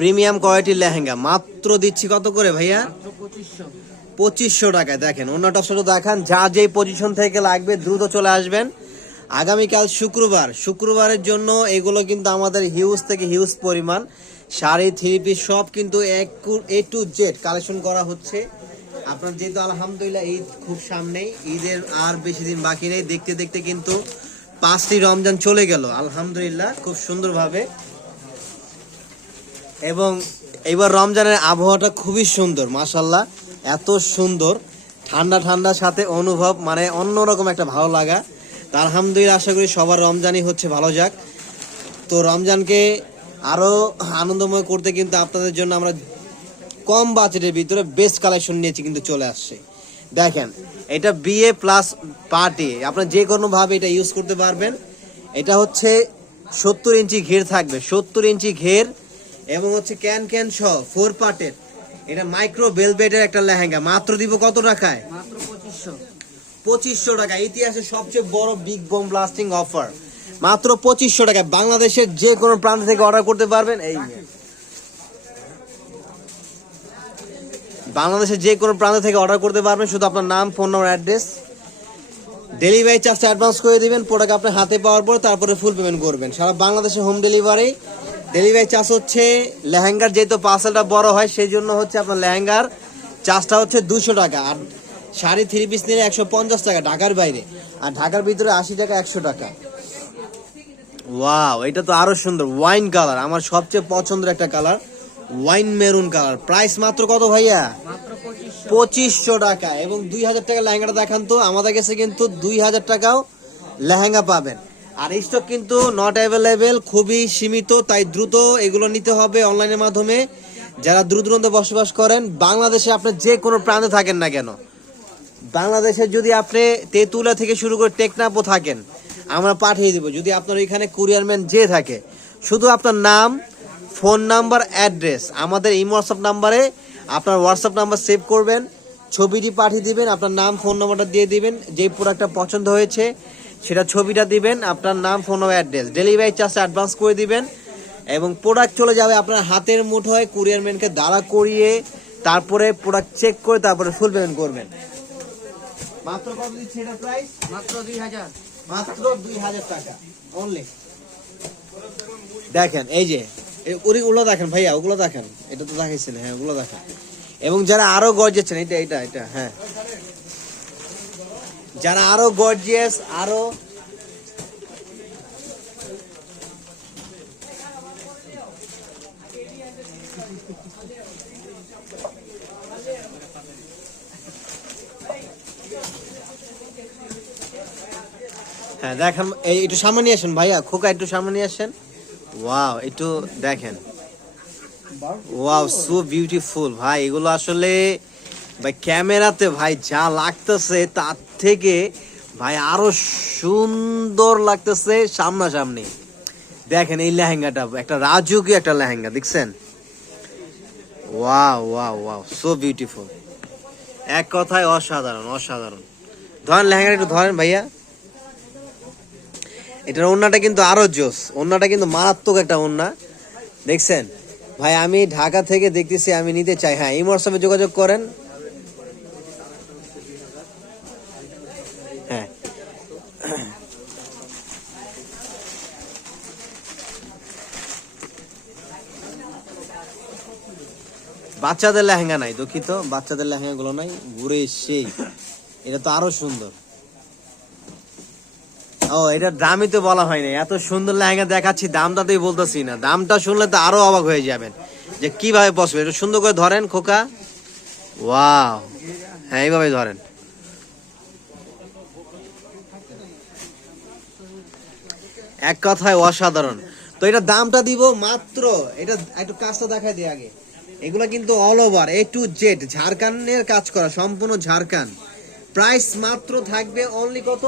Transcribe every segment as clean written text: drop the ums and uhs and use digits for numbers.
Premium কোয়ালিটির লেহেঙ্গা মাত্র দিচ্ছি কত করে ভাইয়া? 2500 টাকায়। দেখেন অন্যটা শুধু দেখান, যা যেই পজিশন থেকে লাগবে দ্রুত চলে আসবেন। আগামীকাল শুক্রবারের জন্য এগুলো কিন্তু আমাদের হিউজ থেকে হিউজ পরিমাণ শাড়ি, থ্রি পিস সব কিন্তু এ টু জেড কালেকশন করা হচ্ছে। আপনার যেহেতু আলহামদুলিল্লাহ ঈদ খুব সামনেই, ঈদের আর বেশি দিন বাকি নেই, দেখতে দেখতে কিন্তু 5টি রমজান চলে গেল আলহামদুলিল্লাহ খুব সুন্দরভাবে। এবং এবার রমজানের আবহাওয়াটা খুবই সুন্দর মাশাআল্লাহ, এত সুন্দর ঠান্ডা ঠান্ডার সাথে অনুভব, মানে অন্যরকম একটা ভালো লাগা। তা আলহামদুলিল্লাহ আশা করি সবার রমজানই হচ্ছে ভালো যাক। তো রমজানকে আরও আনন্দময় করতে কিন্তু আপনাদের জন্য আমরা কম বাজেটের ভিতরে বেস্ট কালেকশন নিয়েছি কিন্তু চলে আসছে। দেখেন এটা বিয়ে প্লাস পার্টি, আপনার যে কোনোভাবে এটা ইউজ করতে পারবেন। এটা হচ্ছে 70 ইঞ্চি ঘের থাকবে, 70 ইঞ্চি ঘের, এবং হচ্ছে ক্যান সহ 4 পার্টের। এটা মাইক্রো ভেলভেটের একটা লেহেঙ্গা। মাত্র দিব কত টাকায়? মাত্র 2500 টাকা। ইতিহাসে সবচেয়ে বড় বিগ বম ব্লাস্টিং অফার মাত্র 2500 টাকায়। বাংলাদেশের যে কোনো প্রান্ত থেকে অর্ডার করতে পারবেন। এই বাংলাদেশের যে কোনো প্রান্ত থেকে অর্ডার করতে পারবেন, শুধু আপনার নাম, ফোন নম্বর, অ্যাড্রেস, ডেলিভারি চার্জটা অ্যাডভান্স করে দিবেন। প্রোডাক্ট আপনার হাতে পাওয়ার পর তারপরে ফুল পেমেন্ট করবেন। সারা বাংলাদেশে হোম ডেলিভারি। ডেলিভারি চার্জ হচ্ছে লেহেঙ্গার যেহেতু পার্সেলটা বড় হয় সেই জন্য হচ্ছে আপনার লেহেঙ্গার চার্জটা হচ্ছে 200 টাকা, আর শাড়ি থ্রি পিস নিলে 150 টাকা ঢাকার বাইরে, আর ঢাকার ভিতরে 80 টাকা, 100 টাকা। ওয়াও, এটা তো আরো সুন্দর ওয়াইন কালার, আমার সবচেয়ে পছন্দের একটা colour, wine maroon colour. Price মাত্র কত ভাইয়া? 2500 টাকা। এবং 2000 টাকা লেহেঙ্গাটা দেখান তো। আমাদের কাছে কিন্তু 2000 টাকাও লেহেঙ্গা পাবেন। আর স্টক কিন্তু নট অ্যাভেলেবেল, খুবই সীমিত, তাই দ্রুত এগুলো নিতে হবে অনলাইনের মাধ্যমে। যারা দূর দূরান্তে বসবাস করেন, বাংলাদেশে আপনি যে কোনো প্রান্তে থাকেন না কেন, বাংলাদেশে যদি আপনি তেঁতুলিয়া থেকে শুরু করে টেকনাফও থাকেন, আমরা পাঠিয়ে দিব। যদি আপনার এখানে কুরিয়ারম্যান যে থাকে, শুধু আপনার নাম, ফোন নাম্বার, অ্যাড্রেস আমাদের এই হোয়াটসঅ্যাপ নাম্বারে, আপনার হোয়াটসঅ্যাপ নাম্বার সেভ করবেন, ছবিটি পাঠিয়ে দিবেন, আপনার নাম, ফোন নাম্বারটা দিয়ে দিবেন, যে প্রোডাক্টটা পছন্দ হয়েছে সেটা ছবিটা দিবেন, আপনার নাম, ফোন নাম্বার, অ্যাড্রেস, ডেলিভারি চার্জটা অ্যাডভান্স করে দিবেন, এবং প্রোডাক্ট চলে যাবে আপনার হাতের মুঠোয়। কুরিয়ারম্যানকে দাঁড়া করিয়ে তারপরে প্রোডাক্ট চেক করে তারপরে ফুল পেমেন্ট করবেন। মাত্র কত দিচ্ছে এটা প্রাইস? মাত্র 2000। মাত্র 2000 টাকা অনলি। দেখেন এই যে ওগুলো দেখেন ভাইয়া, ওগুলো দেখেন, এটা তো দেখাইছেন, হ্যাঁ ওগুলো দেখেন। এবং যারা আরো গর্জিয়াস, এটা হ্যাঁ, যারা আরো গর্জিয়াস, আরো হ্যাঁ দেখেন, এই একটু সামনে নিয়ে আসেন ভাইয়া, খোকা একটু সামনে নিয়ে আসেন। ওয়াও, একটু দেখেন, ওয়াও সো বিউটিফুল ভাই। এগুলো আসলে ভাই ক্যামেরাতে ভাই যা লাগতেছে তার থেকে ভাই আরো সুন্দর লাগতেছে সামনাসামনি। দেখেন এই লেহেঙ্গাটা একটা রাজকীয় একটা লেহেঙ্গা, দেখছেন? Wow wow wow so beautiful, এক কথায় অসাধারণ অসাধারণ। ধরেন লেহেঙ্গাটা একটু ধরেন ভাইয়া। এটার ওড়নাটা কিন্তু আরো জোস, ওড়নাটা কিন্তু মারাত্মক একটা ওড়না, দেখছেন ভাই? আমি ঢাকা থেকে দেখতেছি, আমি নিতে চাই। হ্যাঁ, এই হোয়াটসঅ্যাপে যোগাযোগ করেন। হ্যাঁ বাচ্চাদের লেহেঙ্গা নাই, দুঃখিত, বাচ্চাদের লেহেঙ্গা গুলো নাই, ঘুরে সেই এটা তো আরো সুন্দর। ও, এটা দামই তো বলা হয়নি, এত সুন্দর লেহেঙ্গা দেখাচ্ছি, দামটা তো বলতেছি না। দামটা শুনলে তো আরো অবাক হয়ে যাবেন যে কিভাবে পসিবল। একটু সুন্দর করে ধরেন খোকা। ওয়াও, হ্যাঁ এইভাবে ধরেন। এক কথায় অসাধারণ। তো এটা দামটা দিব মাত্র, এটা একটু কাজটা দেখাই দিই আগে। এগুলো কিন্তু all over a to Z ঝাড়খণ্ডের কাজ করা, সম্পূর্ণ ঝাড়খণ্ড। প্রাইস মাত্র থাকবে অনলি কত?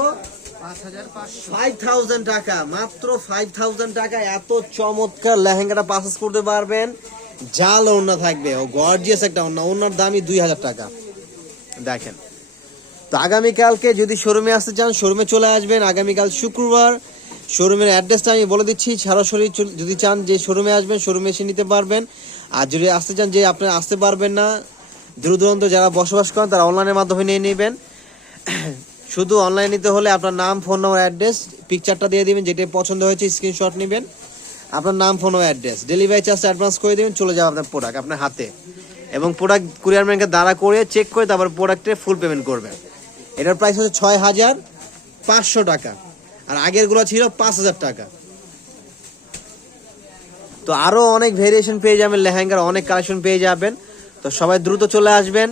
5000 টাকা, মাত্র 5000 টাকা। এত চমৎকার লেহেঙ্গাটা পারচেজ করতে পারবেন। জাল ওড়না থাকবে, ও গর্জিয়াস একটা ওড়না, ওড়নার দামই 2000 টাকা। দেখেন, তো আগামীকালকে যদি শোরুমে আসতে চান শোরুমে চলে আসবেন। আগামীকাল শুক্রবার, শোরুমের অ্যাড্রেসটা আমি বলে দিচ্ছি, সরাসরি যদি চান যে শোরুমে আসবেন শোরুমে এসে নিতে পারবেন, আর যদি আসতে চান যে আপনি আসতে পারবেন না, দূর দূরান্ত যারা বসবাস করেন তারা অনলাইনের মাধ্যমে নিয়ে নেবেন। শুধু অনলাইন নিতে হলে আপনার নাম, ফোন নম্বর, অ্যাড্রেস, পিকচারটা দিয়ে দিবেন, যেটা পছন্দ হয়েছে স্ক্রিনশট নেবেন, আপনার নাম, ফোন ও অ্যাড্রেস, ডেলিভারি চার্জটা অ্যাডভান্স করে দেবেন, চলে যাবে আপনার প্রোডাক্ট আপনার হাতে, এবং প্রোডাক্ট কুরিয়ার ম্যানকে দাঁড়া করে চেক করে তারপর প্রোডাক্টে ফুল পেমেন্ট করবেন। এটার প্রাইস হচ্ছে 6,500 টাকা, আর আগেরগুলো ছিল 5,000 টাকা। তো আরও অনেক ভেরিয়েশন পেয়ে যাবেন, লেহেঙ্গার অনেক কালেকশন পেয়ে যাবেন। তো সবাই দ্রুত চলে আসবেন।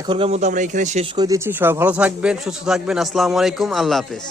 এখনকার মতো আমরা এখানে শেষ করে দিচ্ছি। সবাই ভালো থাকবেন, সুস্থ থাকবেন। আসসালামু আলাইকুম, আল্লাহ হাফেজ।